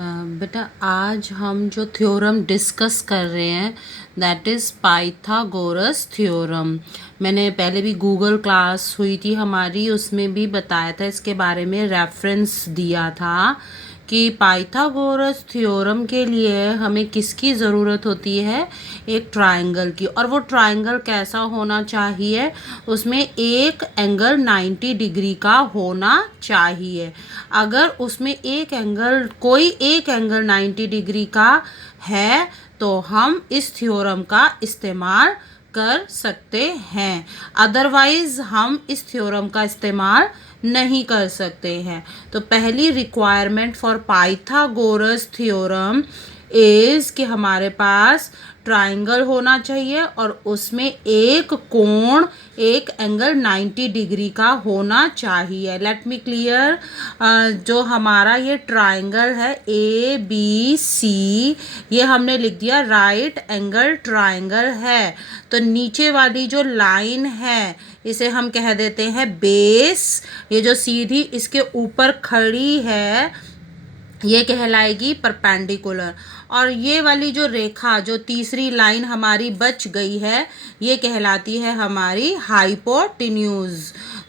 बेटा आज हम जो थ्योरम डिस्कस कर रहे हैं दैट इज़ पाइथागोरस थ्योरम। मैंने पहले भी गूगल क्लास हुई थी हमारी, उसमें भी बताया था, इसके बारे में रेफरेंस दिया था कि पाइथागोरस थ्योरम के लिए हमें किसकी ज़रूरत होती है, एक ट्रायंगल की। और वो ट्रायंगल कैसा होना चाहिए, उसमें एक एंगल 90 डिग्री का होना चाहिए। अगर उसमें कोई एक एंगल 90 डिग्री का है तो हम इस थ्योरम का इस्तेमाल कर सकते हैं, अदरवाइज हम इस थ्योरम का इस्तेमाल नहीं कर सकते हैं। तो पहली requirement for Pythagoras theorem is कि हमारे पास ट्राइंगल होना चाहिए और उसमें एक कोण, एक एंगल 90 डिग्री का होना चाहिए। लेट मी क्लियर, जो हमारा ये ट्राइंगल है ए बी सी, ये हमने लिख दिया राइट एंगल ट्राइंगल है। तो नीचे वाली जो लाइन है इसे हम कह देते हैं बेस। ये जो सीधी इसके ऊपर खड़ी है ये कहलाएगी परपेंडिकुलर। और ये वाली जो रेखा, जो तीसरी लाइन हमारी बच गई है, ये कहलाती है हमारी हाइपोटेन्यूज।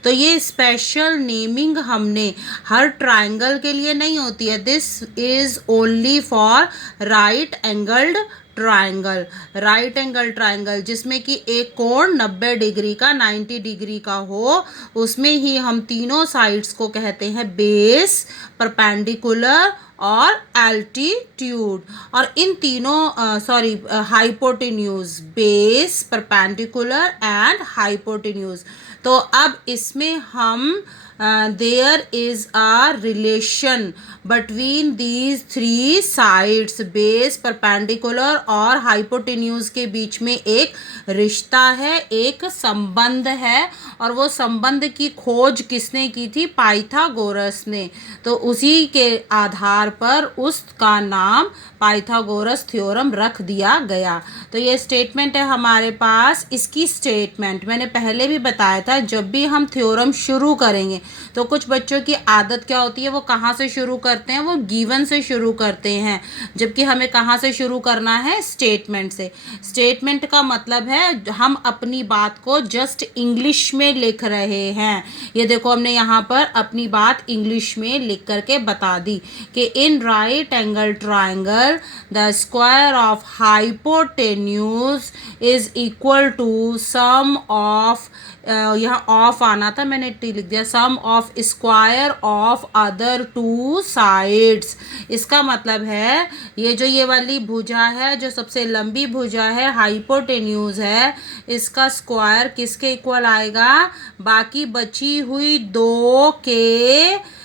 तो ये स्पेशल नेमिंग हमने हर ट्रायंगल के लिए नहीं होती है, this is only for right angled triangle. Right angle triangle जिसमें कि एक कोण 90 डिग्री का, 90 डिग्री का हो, उसमें ही हम तीनों साइड्स को कहते हैं बेस, परपेंडिकुलर और एल्टीट्यूड। और इन तीनों hypotenuse, base, perpendicular and hypotenuse. तो अब इसमें हम there is a relation between these three sides, base, perpendicular और हाइपोटेन्यूज के बीच में एक रिश्ता है, एक संबंध है। और वो संबंध की खोज किसने की थी? पाइथागोरस ने। तो उसी के आधार पर उसका नाम पाइथागोरस थ्योरम रख दिया गया। तो ये स्टेटमेंट है हमारे पास। इसकी स्टेटमेंट मैंने पहले भी बताया था, जब भी हम थ्योरम शुरू करेंगे तो कुछ बच्चों की आदत क्या होती है, वो कहाँ से शुरू करते हैं, वो गिवन से शुरू करते हैं, जबकि हमें कहाँ से शुरू करना है? स्टेटमेंट से। स्टेटमेंट का मतलब है हम अपनी बात को जस्ट इंग्लिश में लिख रहे हैं। ये देखो हमने यहाँ पर अपनी बात इंग्लिश में लिख करके बता दी कि in right angle triangle the square of hypotenuse is equal to sum of, यहाँ ऑफ आना था, मैंने टी लिख दिया, sum of square of other two sides. इसका मतलब है ये जो ये वाली भुजा है, जो सबसे लंबी भुजा है, हाइपोटेन्यूज है, इसका स्क्वायर किसके इक्वल आएगा? बाकी बची हुई दो के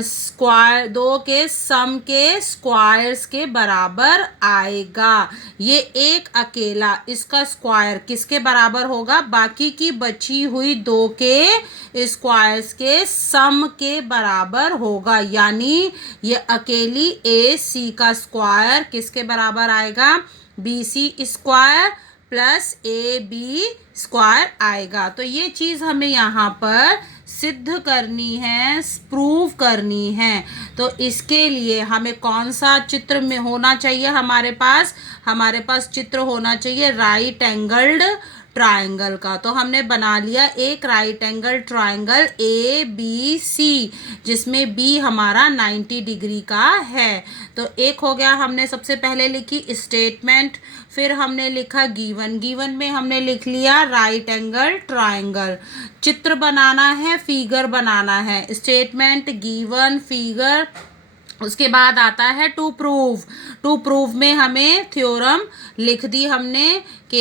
स्क्वायर, दो के सम के स्क्वायर्स के बराबर आएगा। ये एक अकेला इसका स्क्वायर किसके बराबर होगा? बाकी की बची हुई दो के स्क्वायर्स के सम के बराबर होगा। यानी ये अकेली ए सी का स्क्वायर किसके बराबर आएगा? B C square plus A B square आएगा। तो ये चीज़ हमें यहाँ पर सिद्ध करनी है, प्रूव करनी है। तो इसके लिए हमें कौन सा चित्र में होना चाहिए? हमारे पास चित्र होना चाहिए राइट एंगल्ड ट्रायंगल का। तो हमने बना लिया एक right angle triangle A B C, जिसमें बी हमारा 90 डिग्री का है। तो एक हो गया, हमने सबसे पहले लिखी स्टेटमेंट, फिर हमने लिखा गिवन। गिवन में हमने लिख लिया राइट एंगल ट्रायंगल। चित्र बनाना है, फिगर बनाना है, स्टेटमेंट, गिवन, फिगर। उसके बाद आता है टू प्रूव। टू प्रूव में हमें थ्योरम लिख दी हमने कि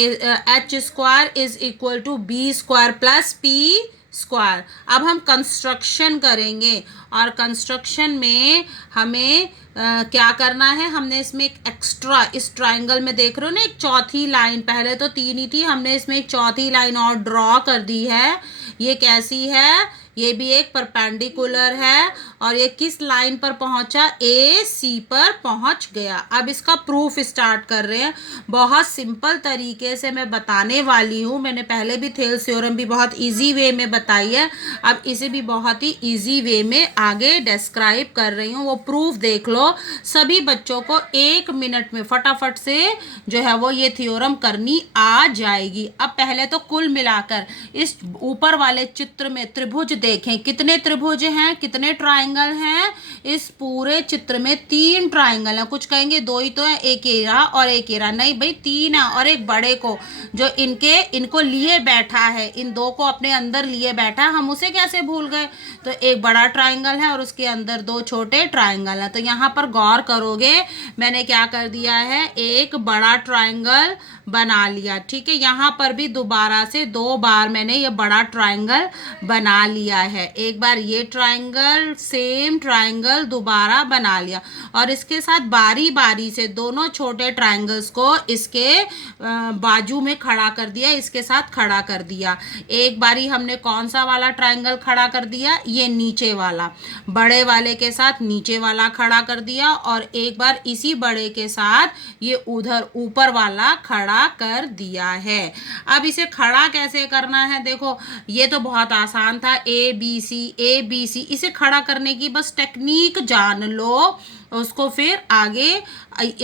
H square is equal to B square plus P square. अब हम कंस्ट्रक्शन करेंगे और कंस्ट्रक्शन में हमें क्या करना है? हमने इसमें एक एक्स्ट्रा, इस ट्रायंगल में देख रहे हो ना, एक चौथी लाइन, पहले तो तीन ही थी, हमने इसमें एक चौथी लाइन और ड्रॉ कर दी है। ये कैसी है? ये भी एक परपेंडिकुलर है और ये किस लाइन पर पहुंचा, ए सी पर पहुंच गया। अब इसका प्रूफ स्टार्ट कर रहे हैं। बहुत सिंपल तरीके से मैं बताने वाली हूँ। मैंने पहले भी थेल्स थ्योरम भी बहुत इजी वे में बताई है, अब इसे भी बहुत ही इजी वे में आगे डिस्क्राइब कर रही हूँ। वो प्रूफ देख लो। सभी बच्चों को 1 मिनट में फटाफट से जो है वो ये थ्योरम करनी आ जाएगी। अब पहले तो कुल मिलाकर इस ऊपर वाले चित्र में त्रिभुज देखें, कितने त्रिभुज हैं, कितने ट्राइंगल हैं। इस पूरे चित्र में 3 ट्राइंगल हैं। कुछ कहेंगे 2 ही तो है, एक एरा और एक एरा, नहीं भाई 3 है। और एक बड़े को जो इनको लिए बैठा है, इन 2 को अपने अंदर लिए बैठा है, हम उसे कैसे भूल गए। तो एक बड़ा ट्राइंगल है और उसके अंदर 2 छोटे ट्राइंगल हैं। तो यहाँ पर गौर करोगे, मैंने क्या कर दिया है, एक बड़ा ट्राइंगल बना लिया। ठीक है, यहाँ पर भी दोबारा से 2 बार मैंने ये बड़ा ट्राइंगल बना लिया है। एक बार ये ट्राइंगल, सेम ट्राइंगल दोबारा बना लिया और इसके साथ बारी बारी से दोनों छोटे ट्राइंगल्स को इसके बाजू में खड़ा कर दिया, इसके साथ खड़ा कर दिया। एक बारी हमने कौन सा वाला ट्राइंगल खड़ा कर दिया, ये नीचे वाला, बड़े वाले के साथ नीचे वाला खड़ा कर दिया और एक बार इसी बड़े के साथ ये उधर ऊपर वाला खड़ा कर दिया है। अब इसे खड़ा कैसे करना है, देखो ये तो बहुत आसान था, ए बी सी। इसे खड़ा करने की बस टेक्निक जान लो, उसको फिर आगे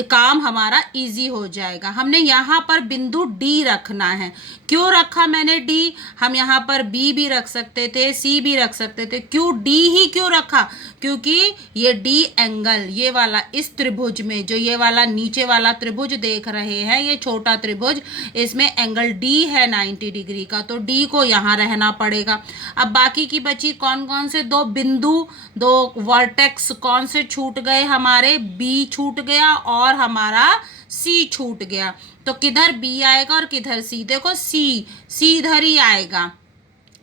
काम हमारा इजी हो जाएगा। हमने यहाँ पर बिंदु डी रखना है। क्यों रखा मैंने डी, हम यहाँ पर बी भी रख सकते थे, सी भी रख सकते थे। क्यों डी ही क्यों रखा, क्योंकि ये डी एंगल, ये वाला इस त्रिभुज में, जो ये वाला नीचे वाला त्रिभुज देख रहे हैं, ये छोटा त्रिभुज, इसमें एंगल डी है 90 डिग्री का, तो डी को यहाँ रहना पड़ेगा। अब बाकी की बची कौन कौन से 2 बिंदु, 2 वर्टेक्स कौन से छूट गए हमारे, बी छूट गया और हमारा सी छूट गया। तो किधर बी आएगा और किधर सी, देखो सी इधर ही आएगा।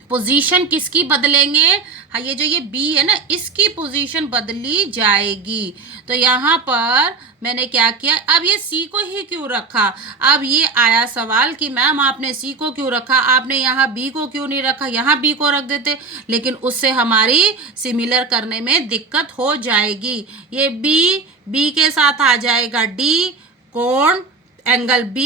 पोजीशन किसकी बदलेंगे, हाँ ये जो ये बी है ना, इसकी पोजीशन बदली जाएगी। तो यहाँ पर मैंने क्या किया, अब ये सी को ही क्यों रखा। अब ये आया सवाल कि मैम आपने सी को क्यों रखा, आपने यहाँ बी को क्यों नहीं रखा, यहाँ बी को रख देते, लेकिन उससे हमारी सिमिलर करने में दिक्कत हो जाएगी। ये बी के साथ आ जाएगा डी, कोण angle B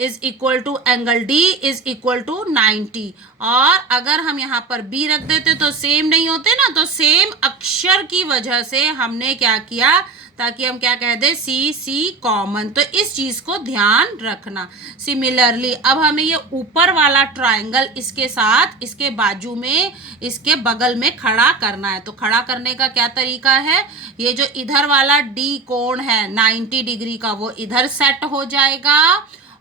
is equal to angle D is equal to 90। और अगर हम यहाँ पर B रख देते तो सेम नहीं होते ना, तो सेम अक्षर की वजह से हमने क्या किया, ताकि हम क्या कह दें, सी कॉमन। तो इस चीज को ध्यान रखना। सिमिलरली अब हमें ये ऊपर वाला ट्राइंगल इसके साथ इसके बाजू में इसके बगल में खड़ा करना है। तो खड़ा करने का क्या तरीका है, ये जो इधर वाला डी कोण है 90 डिग्री का, वो इधर सेट हो जाएगा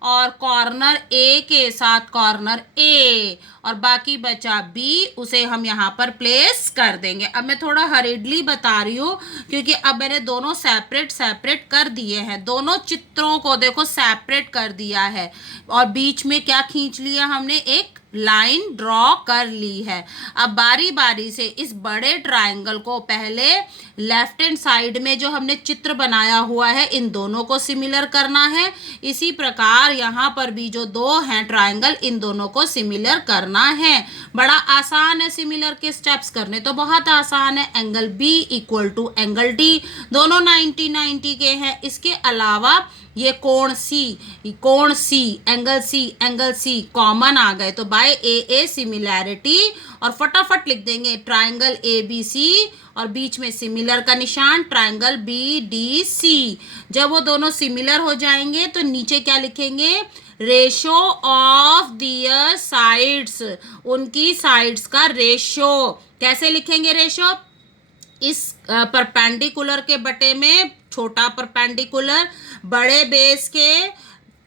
और कॉर्नर ए के साथ कॉर्नर ए और बाकी बचा बी, उसे हम यहाँ पर प्लेस कर देंगे। अब मैं थोड़ा हरिडली बता रही हूँ क्योंकि अब मैंने दोनों सेपरेट कर दिए हैं। दोनों चित्रों को देखो सेपरेट कर दिया है और बीच में क्या खींच लिया हमने, एक लाइन ड्रॉ कर ली है। अब बारी बारी से इस बड़े ट्राइंगल को पहले लेफ्ट हैंड साइड में जो हमने चित्र बनाया हुआ है, इन दोनों को सिमिलर करना है। इसी प्रकार यहाँ पर भी जो 2 हैं ट्राइंगल, इन दोनों को सिमिलर करना है। बड़ा आसान है सिमिलर के स्टेप्स करने, तो बहुत आसान है। Angle B equal to angle D, दोनों 90 के हैं। इसके अलावा ये कोण सी एंगल सी कॉमन आ गए, तो बाय ए सिमिलैरिटी, और फटाफट लिख देंगे ट्राइंगल ए बी सी और बीच में सिमिलर का निशान, ट्राइंगल बी डी सी। जब वो दोनों सिमिलर हो जाएंगे तो नीचे क्या लिखेंगे, रेशो ऑफ दियर साइड्स, उनकी साइड्स का रेशो। कैसे लिखेंगे रेशो, इस परपेंडिकुलर के बटे में छोटा परपेंडिकुलर, बड़े बेस के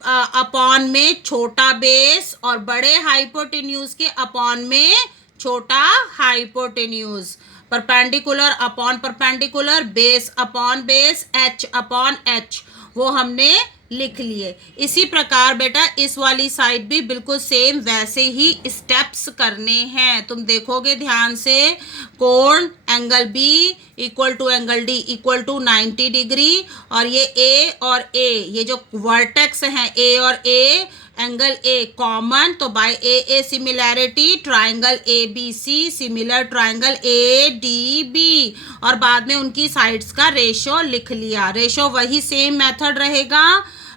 अपॉन में छोटा बेस और बड़े हाइपोटेन्यूज के अपॉन में छोटा hypotenuse. Perpendicular upon perpendicular, base upon base, H upon H, वो हमने लिख लिए। इसी प्रकार बेटा इस वाली साइड भी बिल्कुल सेम वैसे ही स्टेप्स करने हैं। तुम देखोगे ध्यान से, कोण angle B equal to angle D equal to 90 degree, और ये ए और ए, ये जो वर्टेक्स हैं ए और ए, एंगल ए कॉमन, तो by A A similarity triangle A B C similar triangle A D B, और बाद में उनकी साइड्स का रेशो लिख लिया। रेशो वही सेम मेथड रहेगा,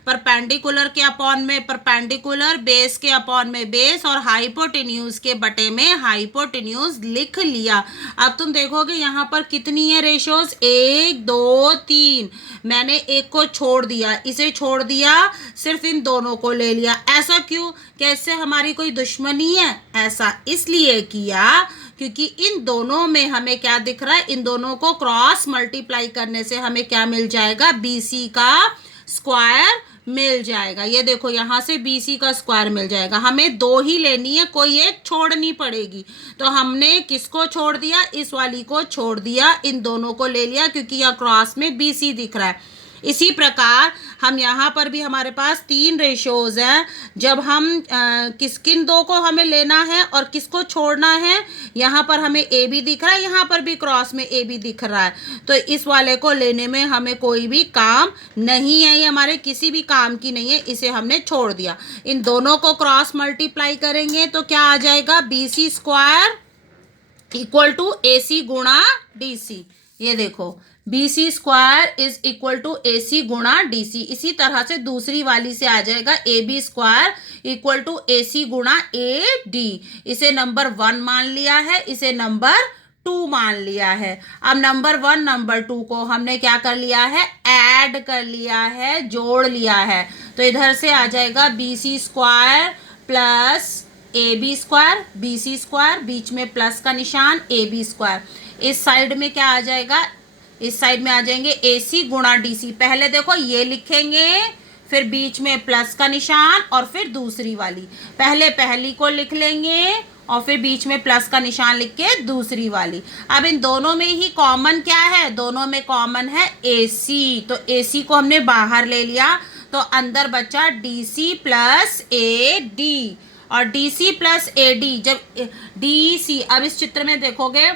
परपेंडिकुलर के अपॉन में परपेंडिकुलर, बेस के अपॉन में बेस, और हाइपोटेन्यूज के बटे में हाइपोटेन्यूज लिख लिया। अब तुम देखोगे यहाँ पर कितनी है रेशोज, 1 2 3, मैंने एक को छोड़ दिया, इसे छोड़ दिया, सिर्फ इन दोनों को ले लिया। ऐसा क्यों? कैसे हमारी कोई दुश्मनी है? ऐसा इसलिए किया क्योंकि इन दोनों में हमें क्या दिख रहा है, इन दोनों को क्रॉस मल्टीप्लाई करने से हमें क्या मिल जाएगा, BC का स्क्वायर मिल जाएगा। ये देखो यहाँ से BC का स्क्वायर मिल जाएगा। हमें 2 ही लेनी है, कोई एक छोड़नी पड़ेगी, तो हमने किसको छोड़ दिया, इस वाली को छोड़ दिया, इन दोनों को ले लिया क्योंकि यहाँ क्रॉस में BC दिख रहा है। इसी प्रकार हम यहाँ पर भी हमारे पास 3 रेशोज हैं। जब हम किन दो को हमें लेना है और किसको छोड़ना है, यहाँ पर हमें ए बी दिख रहा है, यहाँ पर भी क्रॉस में ए बी दिख रहा है, तो इस वाले को लेने में हमें कोई भी काम नहीं है, ये हमारे किसी भी काम की नहीं है, इसे हमने छोड़ दिया। इन दोनों को क्रॉस मल्टीप्लाई करेंगे तो क्या आ जाएगा, BC square equal to AC गुणा DC। ये देखो BC square is equal to AC गुणा DC। इसी तरह से दूसरी वाली से आ जाएगा AB square equal to AC गुणा AD। इसे नंबर 1 मान लिया है, इसे नंबर 2 मान लिया है। अब नंबर 1 नंबर 2 को हमने क्या कर लिया है, ऐड कर लिया है, जोड़ लिया है, तो इधर से आ जाएगा BC square plus AB square, BC square, बीच में प्लस का निशान, AB स्क्वायर। इस साइड में क्या आ जाएगा, इस साइड में आ जाएंगे AC गुणा DC। पहले देखो ये लिखेंगे, फिर बीच में प्लस का निशान, और फिर दूसरी वाली, पहले पहली को लिख लेंगे और फिर बीच में प्लस का निशान लिख के दूसरी वाली। अब इन दोनों में ही कॉमन क्या है, दोनों में कॉमन है AC, तो AC को हमने बाहर ले लिया, तो अंदर बचा DC प्लस AD, और DC प्लस AD जब DC, अब इस चित्र में देखोगे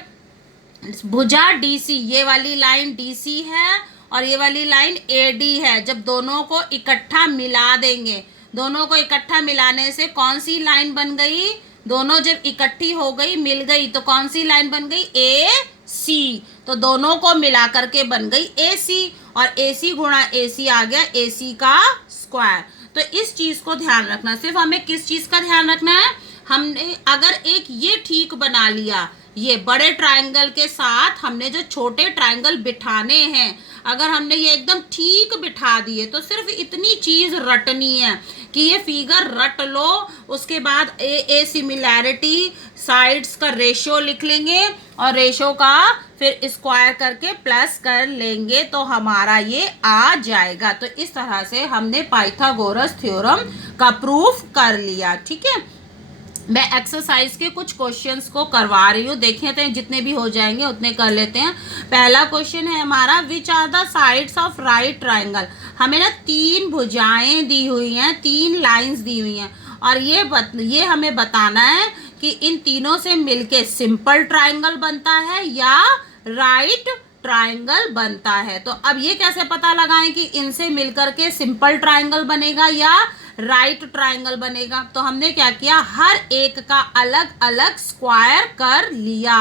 भुजा DC, ये वाली लाइन DC है और ये वाली लाइन AD है। जब दोनों को इकट्ठा मिला देंगे, दोनों को इकट्ठा मिलाने से कौन सी लाइन बन गई, दोनों जब इकट्ठी हो गई, मिल गई, तो कौन सी लाइन बन गई, AC, तो दोनों को मिला करके बन गई AC, और AC गुणा AC आ गया AC का स्क्वायर। तो इस चीज को ध्यान रखना, सिर्फ हमें किस चीज का ध्यान रखना है, हमने अगर एक ये ठीक बना लिया, ये बड़े ट्रायंगल के साथ हमने जो छोटे ट्रायंगल बिठाने हैं, अगर हमने ये एकदम ठीक बिठा दिए, तो सिर्फ इतनी चीज रटनी है कि ये फिगर रट लो, उसके बाद ए सिमिलैरिटी, साइड्स का रेशियो लिख लेंगे और रेशियो का फिर स्क्वायर करके प्लस कर लेंगे, तो हमारा ये आ जाएगा। तो इस तरह से हमने पाइथागोरस थ्योरम का प्रूफ कर लिया। ठीक है, मैं एक्सरसाइज के कुछ क्वेश्चंस को करवा रही हूँ, देखें तो जितने भी हो जाएंगे उतने कर लेते हैं। पहला क्वेश्चन है हमारा, which are the sides of right triangle. हमें ना 3 भुजाएं दी हुई हैं, 3 लाइंस दी हुई हैं, और ये हमें बताना है कि इन तीनों से मिलके सिंपल ट्रायंगल बनता है या राइट ट्रायंगल बनता है। तो अब ये कैसे पता लगाएं कि इनसे मिलकर के सिंपल ट्रायंगल बनेगा या राइट ट्रायंगल बनेगा। तो हमने क्या किया, हर एक का अलग अलग स्क्वायर कर लिया।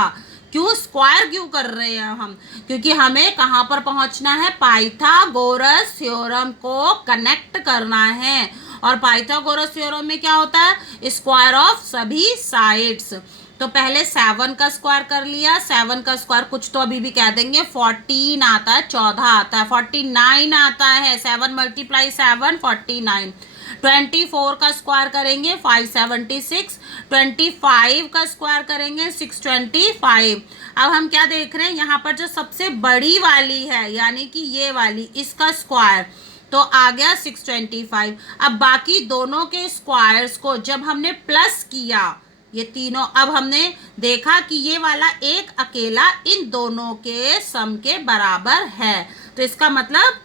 क्यों स्क्वायर क्यों कर रहे हैं हम, क्योंकि हमें कहाँ पर पहुंचना है, पाइथागोरस थ्योरम को कनेक्ट करना है, और पाइथागोरस थ्योरम में क्या होता है, स्क्वायर ऑफ सभी साइड्स। तो पहले 7 का स्क्वायर कर लिया, 7 का स्क्वायर कुछ तो अभी भी कह देंगे, 14 आता है, 14 आता है, 49 आता है, 7 मल्टीप्लाई 7 49। 24 का स्क्वायर करेंगे 576, 25 का स्क्वायर करेंगे 625। अब हम क्या देख रहे हैं, यहाँ पर जो सबसे बड़ी वाली है यानी कि ये वाली, इसका स्क्वायर तो आ गया 625। अब बाकी दोनों के स्क्वायर्स को जब हमने प्लस किया, ये तीनों, अब हमने देखा कि ये वाला एक अकेला इन दोनों के सम के बराबर है, तो इसका मतलब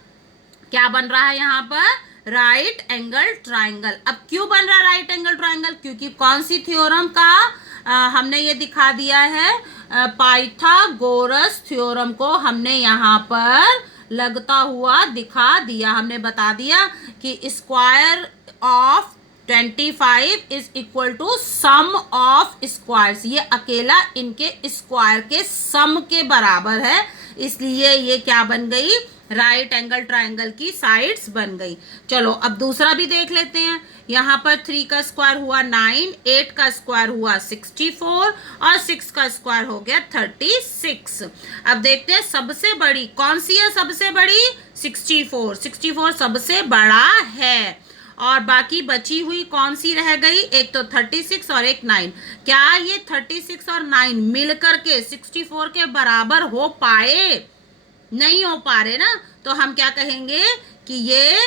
क्या बन रहा है यहाँ पर, राइट एंगल ट्रायंगल। अब क्यों बन रहा है राइट एंगल ट्रायंगल, क्योंकि कौन सी थ्योरम का हमने ये दिखा दिया है पाइथागोरस थ्योरम को हमने यहाँ पर लगता हुआ दिखा दिया। हमने बता दिया कि square of 25 is equal to sum of squares. ये अकेला इनके स्क्वायर के सम के बराबर है, इसलिए ये क्या बन गई, राइट एंगल ट्राइंगल की साइड्स बन गई। चलो अब दूसरा भी देख लेते हैं। यहाँ पर 3 का स्क्वायर हुआ 9, 8 का स्क्वायर हुआ 64 और 6 का स्क्वायर हो गया 36। अब देखते हैं सबसे बड़ी कौन सी है, सबसे बड़ी 64 सबसे बड़ा है, और बाकी बची हुई कौन सी रह गई, एक तो 36 और एक 9। क्या ये 36 और 9 मिलकर के 64 के बराबर हो पाए? नहीं हो पा रहे ना, तो हम क्या कहेंगे कि ये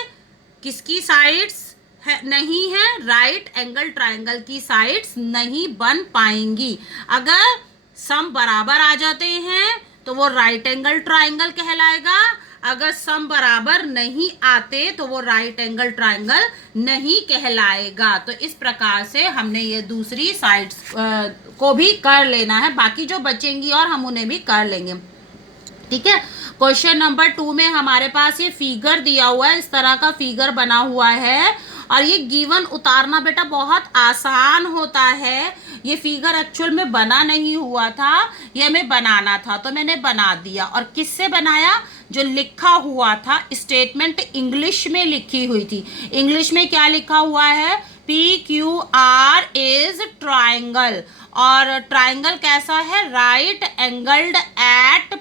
किसकी साइड्स है, नहीं है, राइट एंगल ट्राइंगल की साइड्स नहीं बन पाएंगी। अगर सम बराबर आ जाते हैं तो वो राइट एंगल ट्राइंगल कहलाएगा, अगर सम बराबर नहीं आते तो वो राइट एंगल ट्राइंगल नहीं कहलाएगा। तो इस प्रकार से हमने ये दूसरी साइड्स को भी कर लेना है, बाकी जो बचेंगी और हम उन्हें भी कर लेंगे। ठीक है, क्वेश्चन नंबर 2 में हमारे पास ये फिगर दिया हुआ है, इस तरह का फिगर बना हुआ है, और ये गिवन उतारना बेटा बहुत आसान होता है। ये फिगर एक्चुअल में बना नहीं हुआ था, ये हमें बनाना था, तो मैंने बना दिया। और किससे बनाया, जो लिखा हुआ था स्टेटमेंट इंग्लिश में लिखी हुई थी। इंग्लिश में क्या लिखा हुआ है, PQR इज ट्राइंगल, और ट्राइंगल कैसा है, राइट एंगल्ड एट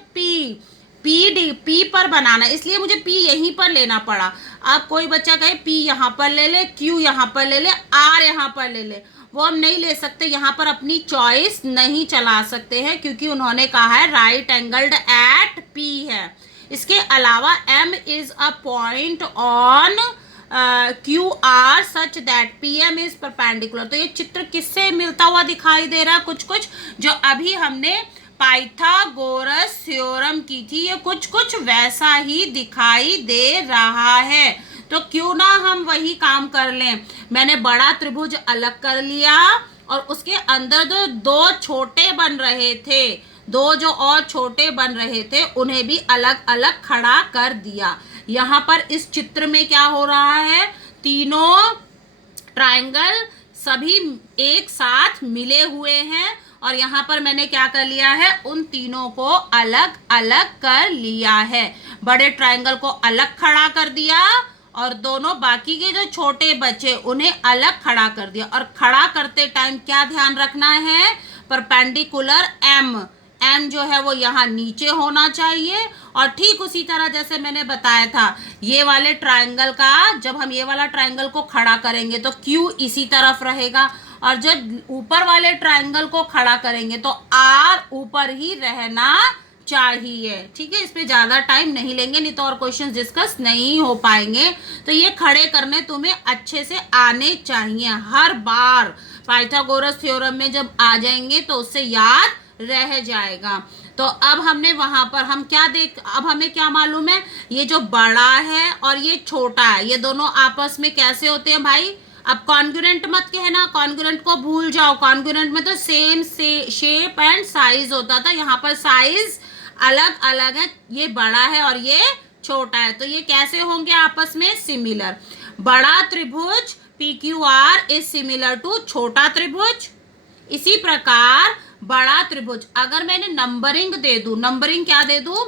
P पर बनाना, इसलिए मुझे P यहीं पर लेना पड़ा। अब कोई बच्चा कहे P यहाँ पर ले ले, Q यहाँ पर ले ले, R यहाँ पर ले ले, वो हम नहीं ले सकते, यहाँ पर अपनी चॉइस नहीं चला सकते हैं, क्योंकि उन्होंने कहा है राइट एंगल्ड एट P है। इसके अलावा M is a point on QR such that PM is perpendicular. तो ये चित्र किससे मिलता हुआ दिखाई दे रहा है, कुछ कुछ जो अभी हमने पाइथागोरस थ्योरम की थी, ये कुछ कुछ वैसा ही दिखाई दे रहा है। तो क्यों ना हम वही काम कर लें। मैंने बड़ा त्रिभुज अलग कर लिया और उसके अंदर जो दो छोटे बन रहे थे, दो जो और छोटे बन रहे थे, उन्हें भी अलग अलग खड़ा कर दिया। यहाँ पर इस चित्र में क्या हो रहा है, तीनों ट्रायंगल सभी एक साथ मिले हुए हैं, और यहाँ पर मैंने क्या कर लिया है, उन तीनों को अलग अलग कर लिया है। बड़े ट्रायंगल को अलग खड़ा कर दिया और दोनों बाकी के जो छोटे बचे उन्हें अलग खड़ा कर दिया। और खड़ा करते टाइम क्या ध्यान रखना है, परपेंडिकुलर M जो है वो यहाँ नीचे होना चाहिए। और ठीक उसी तरह जैसे मैंने बताया था, ये वाले ट्रायंगल का जब हम ये वाला ट्रायंगल को खड़ा करेंगे तो Q इसी तरफ रहेगा, और जब ऊपर वाले ट्रायंगल को खड़ा करेंगे तो R ऊपर ही रहना चाहिए। ठीक है, इस पे ज्यादा टाइम नहीं लेंगे, नहीं तो और क्वेश्चन डिस्कस नहीं हो पाएंगे। तो ये खड़े करने तुम्हें अच्छे से आने चाहिए, हर बार पाइथागोरस थ्योरम में जब आ जाएंगे तो उससे याद रह जाएगा। तो अब हमने वहां पर हम क्या अब हमें क्या मालूम है, ये जो बड़ा है और ये छोटा है, ये दोनों आपस में कैसे होते हैं भाई। अब कॉन्ग्रुएंट मत कहना, कॉन्ग्रुएंट को भूल जाओ, कॉन्ग्रुएंट में तो सेम शेप एंड साइज होता था, यहाँ पर साइज अलग अलग है, ये बड़ा है और ये छोटा है, तो ये कैसे होंगे आपस में, सिमिलर। बड़ा त्रिभुज PQR इज सिमिलर टू छोटा त्रिभुज। इसी प्रकार बड़ा त्रिभुज, अगर मैंने नंबरिंग दे दूं, नंबरिंग क्या दे दूं,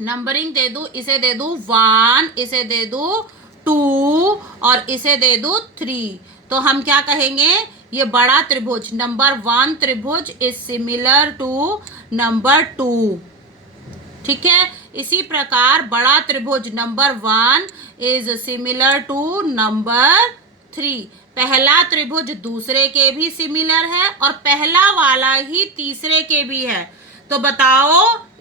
नंबरिंग दे दूं, इसे दे दूं 1, इसे दे दूं 2 और इसे दे दूं 3, तो हम क्या कहेंगे, ये बड़ा त्रिभुज नंबर 1 त्रिभुज इज सिमिलर टू नंबर 2। ठीक है, इसी प्रकार बड़ा त्रिभुज number 1 is similar to number 3। पहला त्रिभुज दूसरे के भी सिमिलर है और पहला वाला ही तीसरे के भी है। तो बताओ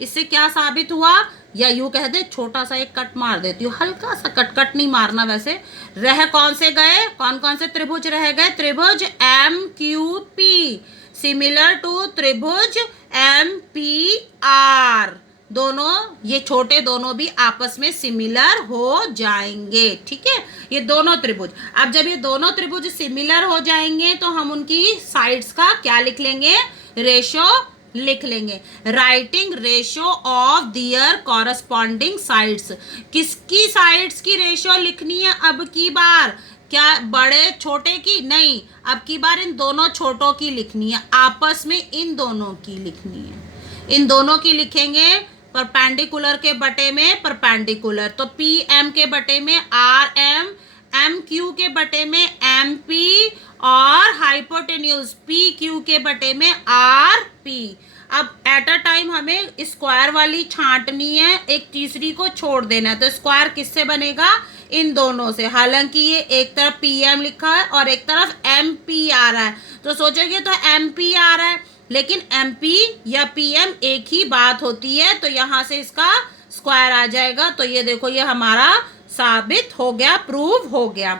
इससे क्या साबित हुआ, या यूं कह दे छोटा सा एक कट मार देती हूँ, हल्का सा कट नहीं मारना। वैसे रह कौन से गए, कौन कौन से त्रिभुज रह गए, त्रिभुज MQP सिमिलर टू त्रिभुज MPR। दोनों, ये छोटे दोनों भी आपस में सिमिलर हो जाएंगे। ठीक है, ये दोनों त्रिभुज। अब जब ये दोनों त्रिभुज सिमिलर हो जाएंगे तो हम उनकी साइड्स का क्या लिख लेंगे, रेशो लिख लेंगे। Writing ratio of their corresponding sides, किसकी साइड्स की रेशो लिखनी है अब की बार, क्या बड़े छोटे की नहीं, अब की बार इन दोनों छोटों की लिखनी है, आपस में इन दोनों की लिखनी है। इन दोनों की लिखेंगे परपेंडिकुलर के बटे में परपेंडिकुलर, तो पी एम के बटे में आर एम, एम क्यू के बटे में एम पी, और हाइपोटेन्यूज पी क्यू के बटे में आर पी। अब एट अ टाइम हमें स्क्वायर वाली छांटनी है, एक तीसरी को छोड़ देना है, तो स्क्वायर किससे बनेगा, इन दोनों से। हालांकि ये एक तरफ पी एम लिखा है और एक तरफ एम पी आ रहा है, तो सोचोगे तो एम पी आ रहा है, लेकिन एम पी या पी एम एक ही बात होती है, तो यहां से इसका स्क्वायर आ जाएगा। तो ये देखो, ये हमारा साबित हो गया, प्रूव हो गया।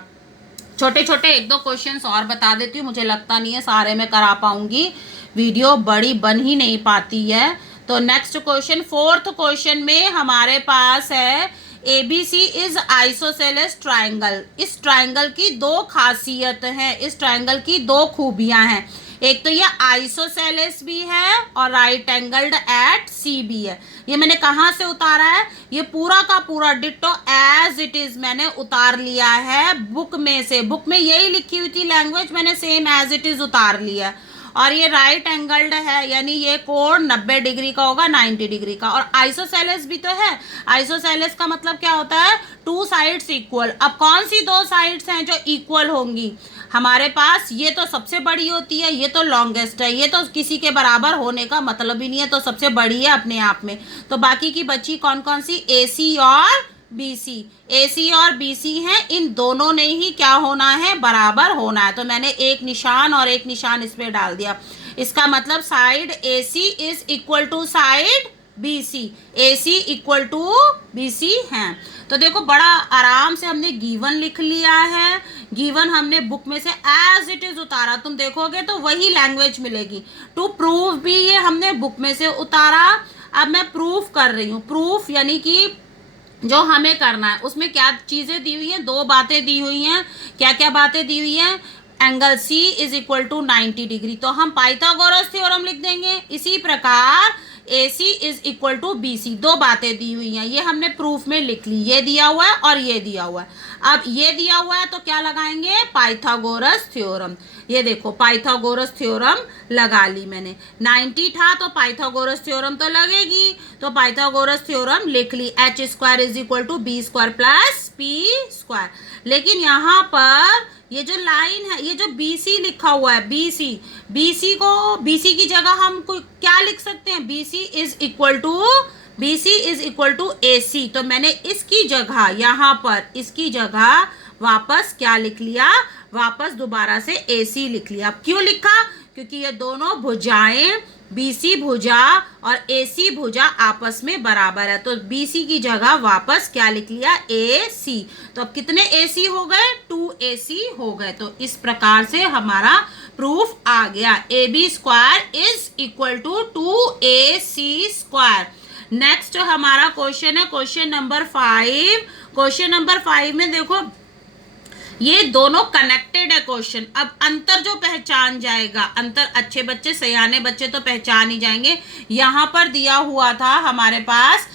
छोटे छोटे एक दो क्वेश्चंस और बता देती हूँ, मुझे लगता नहीं है सारे मैं करा पाऊंगी, वीडियो बड़ी बन ही नहीं पाती है। तो नेक्स्ट क्वेश्चन, फोर्थ क्वेश्चन में हमारे पास है ABC इज आइसोसेलेस ट्राइंगल। इस ट्राइंगल की दो खासियत है, इस ट्राइंगल की दो खूबियां हैं। एक तो ये आइसोसेलेस भी है और राइट एंगल्ड एट सी भी है। ये मैंने कहाँ से उतारा है, ये पूरा का पूरा डिट्टो एज इट इज मैंने उतार लिया है बुक में से। बुक में यही लिखी हुई थी लैंग्वेज, मैंने सेम एज इट इज उतार लिया। और ये राइट एंगल्ड है, यानी ये कोण 90 डिग्री का होगा, 90 डिग्री का। और आइसोसेलेस भी तो है। आइसोसेलेस का मतलब क्या होता है, टू साइड्स इक्वल। अब कौन सी दो साइड्स हैं जो इक्वल होंगी हमारे पास, ये तो सबसे बड़ी होती है, ये तो लॉन्गेस्ट है, ये तो किसी के बराबर होने का मतलब ही नहीं है, तो सबसे बड़ी है अपने आप में। तो बाकी की बची कौन कौन सी, AC और BC। AC और BC हैं, इन दोनों ने ही क्या होना है, बराबर होना है। तो मैंने एक निशान और एक निशान इस पे डाल दिया। इसका मतलब side AC is equal to side BC, AC equal to BC है। तो देखो बड़ा आराम से हमने गिवन लिख लिया है। गिवन हमने बुक में से एज इट इज उतारा, तुम देखोगे तो वही लैंग्वेज मिलेगी। टू प्रूफ भी ये हमने बुक में से उतारा। अब मैं प्रूफ कर रही हूँ। प्रूफ यानी कि जो हमें करना है, उसमें क्या चीजें दी हुई हैं, दो बातें दी हुई हैं। क्या क्या बातें दी हुई हैं, angle C is equal to 90 degree, तो हम पाइथागोरस थ्योरम लिख देंगे। इसी प्रकार AC is equal to BC, दो बातें दी हुई हैं, ये हमने प्रूफ में लिख ली। ये दिया हुआ है और ये दिया हुआ है। अब ये दिया हुआ है तो क्या लगाएंगे, पाइथागोरस थ्योरम। ये देखो पाइथागोरस थ्योरम लगा ली मैंने। 90 था तो पाइथागोरस थ्योरम तो लगेगी, तो पाइथागोरस थ्योरम लिख ली। H square is equal to B square plus P square. लेकिन यहाँ पर ये जो लाइन है, ये जो BC लिखा हुआ है, BC को, BC की जगह हम कोई क्या लिख सकते हैं, BC is equal to AC। तो मैंने इसकी जगह, यहाँ पर इसकी जगह वापस क्या लिख लिया, वापस दोबारा से AC लिख लिया। क्यों लिखा, क्योंकि ये दोनों भुजाएं, BC भुजा और AC भुजा आपस में बराबर है, तो BC की जगह वापस क्या लिख लिया, AC। तो अब कितने AC हो गए, 2AC हो गए। तो इस प्रकार से हमारा प्रूफ आ गया, AB square is equal to 2AC square. Next हमारा क्वेश्चन है क्वेश्चन नंबर 5। क्वेश्चन नंबर 5 में देखो ये दोनों कनेक्टेड है क्वेश्चन। अब अंतर जो पहचान जाएगा, अंतर अच्छे बच्चे, सयाने बच्चे तो पहचान ही जाएंगे। यहां पर दिया हुआ था हमारे पास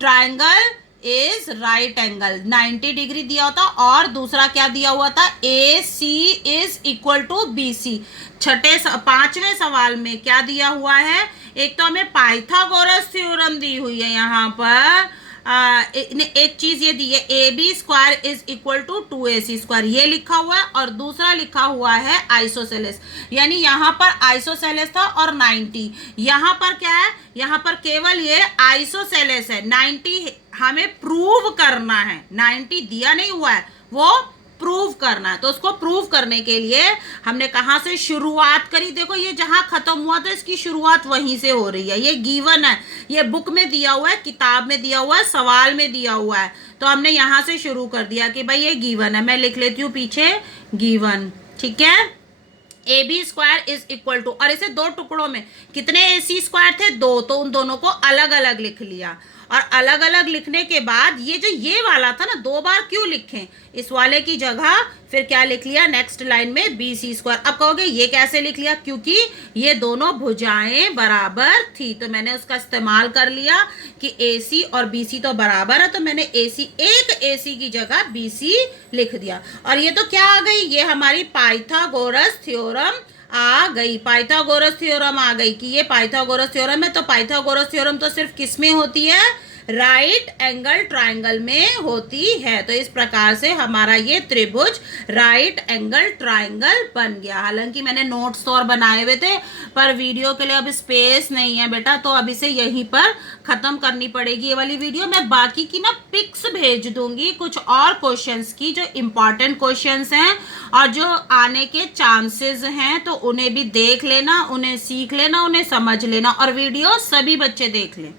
triangle is right angle, 90 degree दिया होता, और दूसरा क्या दिया हुआ था, AC is equal to BC। पांचवें सवाल में क्या दिया हुआ है, एक तो हमें पाइथागोरस थ्योरम दी हुई है, यहाँ पर एक चीज ये दी है, AB square is equal to 2AC square, ये लिखा हुआ है, और दूसरा लिखा हुआ है आइसोसेलेस। यानी यहाँ पर आइसोसेलेस था और 90, यहाँ पर क्या है, यहाँ पर केवल ये आइसोसेलेस है। 90 हमें प्रूव करना है, 90 दिया नहीं हुआ है, वो प्रूव करना है। तो उसको प्रूव करने के लिए हमने कहाँ से शुरुआत करी, देखो ये जहां खत्म हुआ था इसकी शुरुआत वहीं से हो रही है। ये गिवन है, ये बुक में दिया हुआ है, किताब में दिया हुआ है, सवाल में दिया हुआ है, तो हमने यहां से शुरू कर दिया कि भाई ये गिवन है। मैं लिख लेती हूँ पीछे गिवन, ठीक है। A B square is equal to, और इसे दो टुकड़ों में, कितने ए सी स्क्वायर थे, दो, तो उन दोनों को अलग अलग लिख लिया। और अलग अलग लिखने के बाद ये जो ये वाला था ना, दो बार क्यों लिखें, इस वाले की जगह फिर क्या लिख लिया नेक्स्ट लाइन में, बी सी स्क्वायर। अब कहोगे ये कैसे लिख लिया, क्योंकि ये दोनों भुजाएं बराबर थी, तो मैंने उसका इस्तेमाल कर लिया कि ए सी और बी सी तो बराबर है, तो मैंने ए सी, एक ए सी की जगह बी सी लिख दिया। और ये तो क्या आ गई, ये हमारी पाइथागोरस थ्योरम आ गई, पाइथागोरस थ्योरम आ गई कि ये पाइथागोरस थ्योरम है। तो पाइथागोरस थ्योरम तो सिर्फ किस में होती है, राइट एंगल ट्रायंगल में होती है। तो इस प्रकार से हमारा ये त्रिभुज राइट एंगल ट्रायंगल बन गया। हालांकि मैंने नोट्स तो और बनाए हुए थे, पर वीडियो के लिए अब स्पेस नहीं है बेटा, तो अब इसे यहीं पर खत्म करनी पड़ेगी ये वाली वीडियो। मैं बाकी की ना पिक्स भेज दूंगी कुछ और क्वेश्चंस की, जो इम्पोर्टेंट क्वेश्चंस हैं और जो आने के चांसेस हैं, तो उन्हें भी देख लेना, उन्हें सीख लेना, उन्हें समझ लेना, और वीडियो सभी बच्चे देख लें।